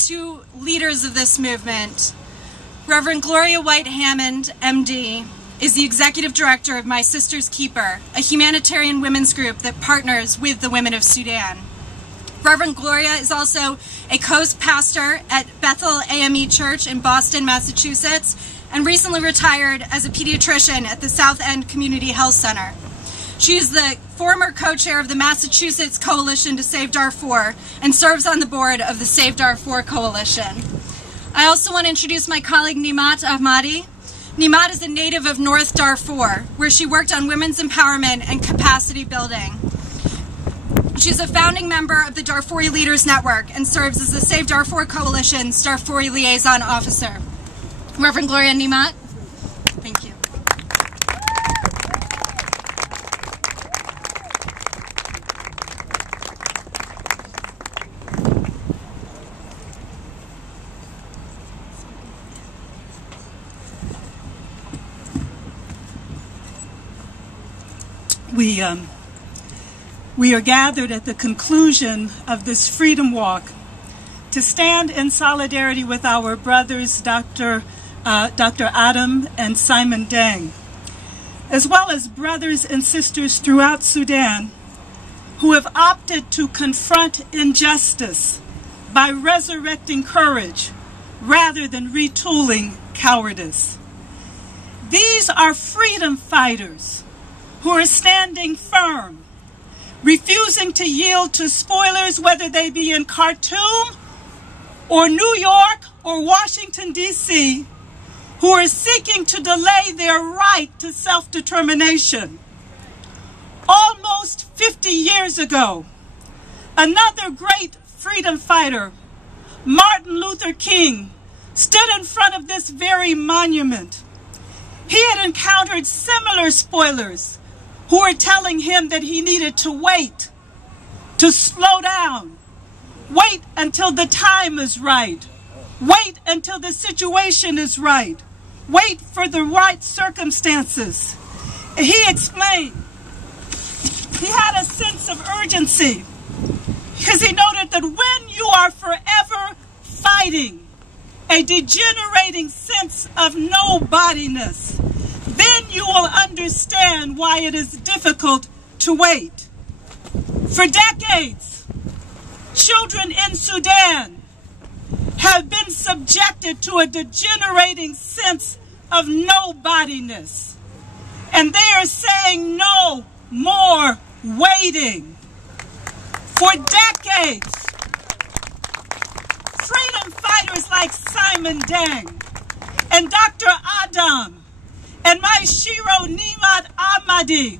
two leaders of this movement. Reverend Gloria Hammond, MD, is the executive director of My Sister's Keeper, a humanitarian women's group that partners with the women of Sudan. Reverend Gloria is also a co-pastor at Bethel AME Church in Boston, Massachusetts, and recently retired as a pediatrician at the South End Community Health Center. She is the former co-chair of the Massachusetts Coalition to Save Darfur and serves on the board of the Save Darfur Coalition. I also want to introduce my colleague Neimat Ahmadi. Neimat is a native of North Darfur, where she worked on women's empowerment and capacity building. She's a founding member of the Darfuri Leaders Network and serves as the Save Darfur Coalition's Darfuri Liaison Officer. Reverend Gloria Neimat, thank you. We are gathered at the conclusion of this freedom walk to stand in solidarity with our brothers, Dr. Adam and Simon Deng, as well as brothers and sisters throughout Sudan who have opted to confront injustice by resurrecting courage rather than retooling cowardice. These are freedom fighters who are standing firm, refusing to yield to spoilers, whether they be in Khartoum or New York or Washington, D.C., who are seeking to delay their right to self-determination. Almost 50 years ago, another great freedom fighter, Martin Luther King, stood in front of this very monument. He had encountered similar spoilers who were telling him that he needed to wait, to slow down, wait until the time is right, wait until the situation is right, wait for the right circumstances. He explained he had a sense of urgency because he noted that when you are forever fighting a degenerating sense of nobodiness, then you will understand why it is difficult to wait. For decades, children in Sudan have been subjected to a degenerating sense of nobodiness. And they are saying no more waiting. For decades, freedom fighters like Simon Deng and Dr. Adam and my Shiro Neimat Ahmadi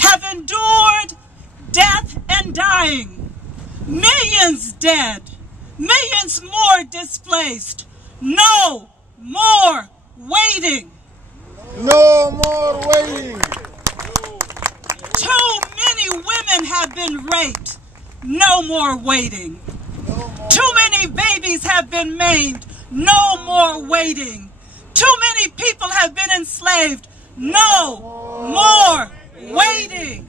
have endured death and dying. Millions dead, millions more displaced. No more waiting. No more waiting. Too many women have been raped. No more waiting. Too many babies have been maimed. No more waiting. Too many people have been enslaved. No more waiting.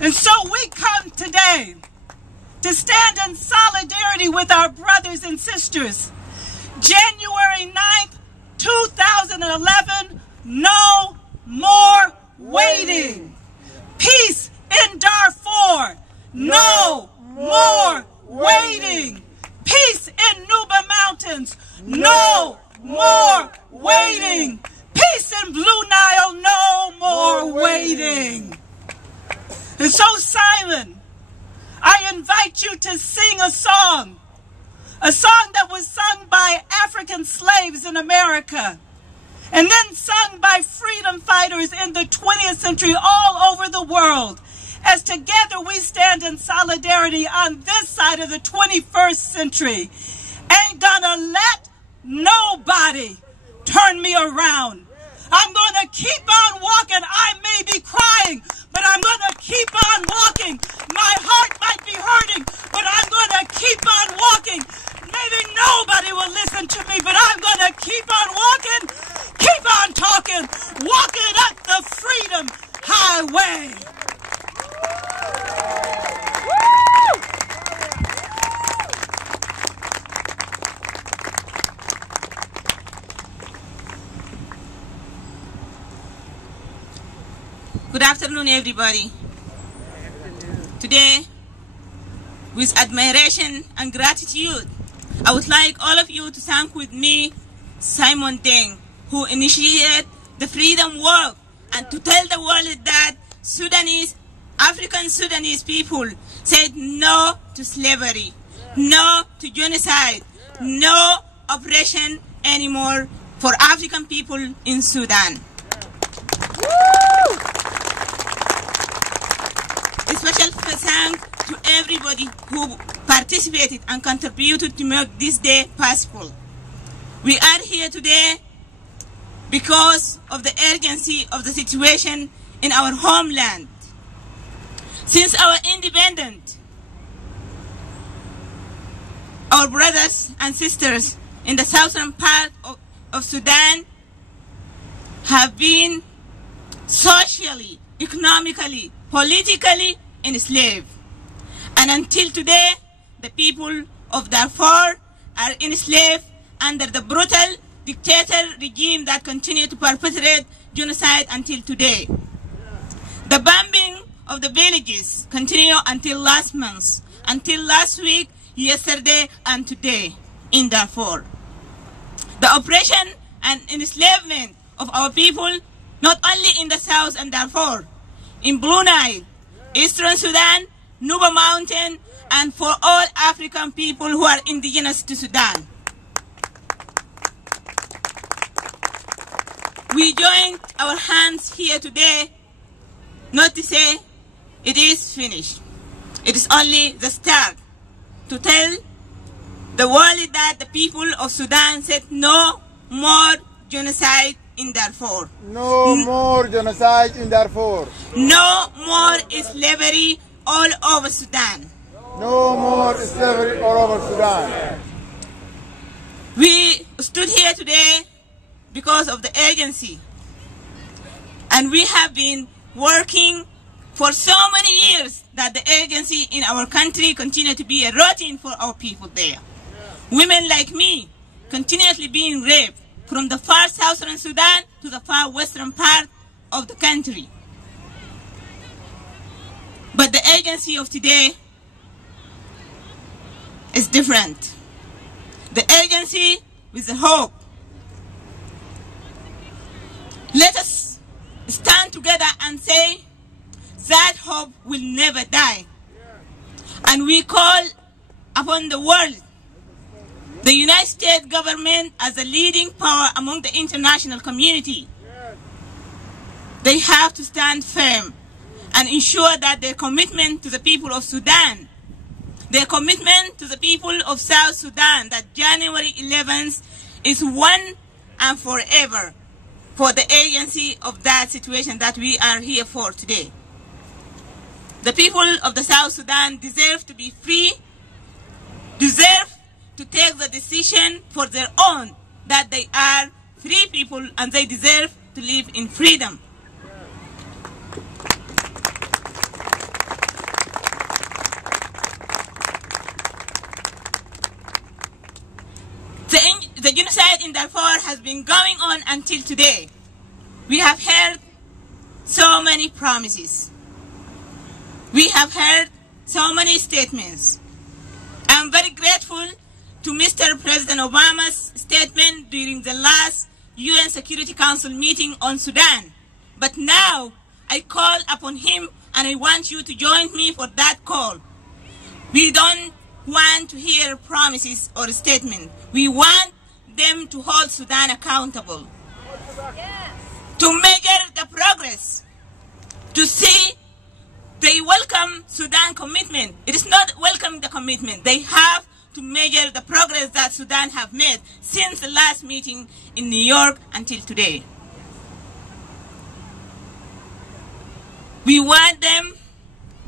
And so we come today to stand in solidarity with our brothers and sisters. January 9th, 2011, no more waiting. Peace in Darfur, no more waiting. Peace in Nuba Mountains, no more waiting. Peace in Blue Nile, no more waiting. And so, Simon, I invite you to sing a song that was sung by African slaves in America, and then sung by freedom fighters in the 20th century all over the world, as together we stand in solidarity on this side of the 21st century. Ain't gonna let nobody turn me around. I'm gonna keep on walking. I may be crying, but I'm gonna keep on walking. My heart might be hurting, but I'm gonna keep on walking. Maybe nobody will listen to me, but I'm gonna keep on walking, keep on talking, walking up the freedom highway. Good afternoon, everybody. Today, with admiration and gratitude, I would like all of you to thank with me Simon Deng, who initiated the freedom walk, and to tell the world that African Sudanese people said no to slavery, no to genocide, no oppression anymore for African people in Sudan. A special thanks to everybody who participated and contributed to make this day possible. We are here today because of the urgency of the situation in our homeland. Since our independence, our brothers and sisters in the southern part of Sudan have been socially, economically, politically enslaved. And until today, the people of Darfur are enslaved under the brutal dictator regime that continues to perpetrate genocide until today. The bombing of the villages continue until last month, until last week, yesterday, and today in Darfur. The oppression and enslavement of our people, not only in the south and Darfur, in Blue Nile, Eastern Sudan, Nuba Mountain, and for all African people who are indigenous to Sudan. We joined our hands here today not to say it is finished. It is only the start to tell the world that the people of Sudan said no more genocide in Darfur. No more genocide in Darfur. No more slavery all over Sudan. No more slavery all over Sudan. We stood here today because of the urgency. And we have been working for so many years that the urgency in our country continue to be a routine for our people there. Women like me continuously being raped from the far southern Sudan to the far western part of the country. But the urgency of today is different. The urgency with the hope. Let us stand together and say that hope will never die. And we call upon the world, the United States government as a leading power among the international community. They have to stand firm and ensure that their commitment to the people of Sudan, their commitment to the people of South Sudan, that January 11th is one and forever for the agency of that situation that we are here for today. The people of the South Sudan deserve to be free, deserve to take the decision for their own, that they are free people and they deserve to live in freedom. The genocide in Darfur has been going on until today. We have heard so many promises. We have heard so many statements. I'm very grateful to Mr. President Obama's statement during the last UN Security Council meeting on Sudan. But now I call upon him and I want you to join me for that call. We don't want to hear promises or statements. We want them to hold Sudan accountable. Yes. To measure the progress. To see they welcome Sudan commitment. It is not welcoming the commitment. They have to measure the progress that Sudan have made since the last meeting in New York until today. We want them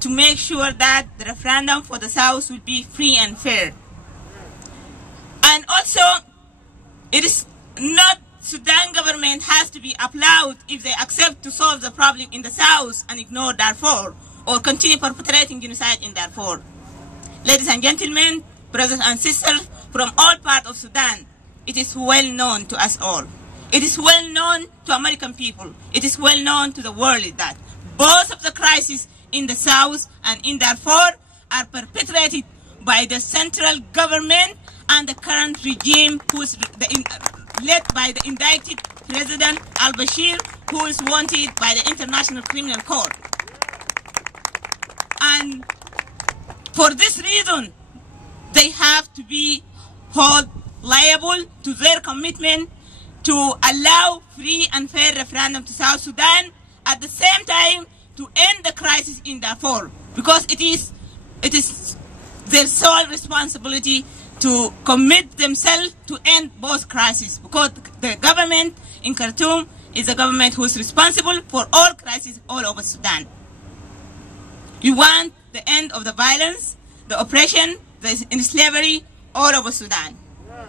to make sure that the referendum for the South will be free and fair. And also, it is not Sudan government has to be applauded if they accept to solve the problem in the South and ignore Darfur or continue perpetrating genocide in Darfur. Ladies and gentlemen, brothers and sisters from all parts of Sudan, it is well known to us all. It is well known to American people. It is well known to the world that both of the crises in the south and in Darfur are perpetrated by the central government and the current regime, led by the indicted President al-Bashir, who is wanted by the International Criminal Court. And for this reason, they have to be held liable to their commitment to allow free and fair referendum to South Sudan, at the same time to end the crisis in Darfur, because it is their sole responsibility to commit themselves to end both crises, because the government in Khartoum is a government who is responsible for all crises all over Sudan. We want the end of the violence, the oppression, the slavery all over Sudan.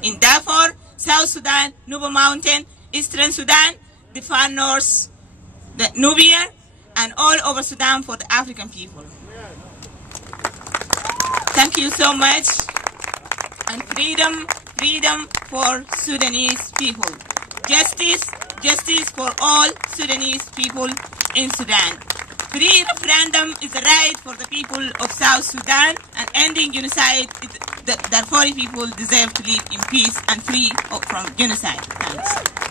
In Darfur, South Sudan, Nuba Mountain, Eastern Sudan, the far north, the Nubia, and all over Sudan for the African people. Thank you so much. And freedom, freedom for Sudanese people. Justice, justice for all Sudanese people in Sudan. Free referendum is a right for the people of South Sudan, and ending genocide, the Darfuri people deserve to live in peace and free from genocide. Thanks.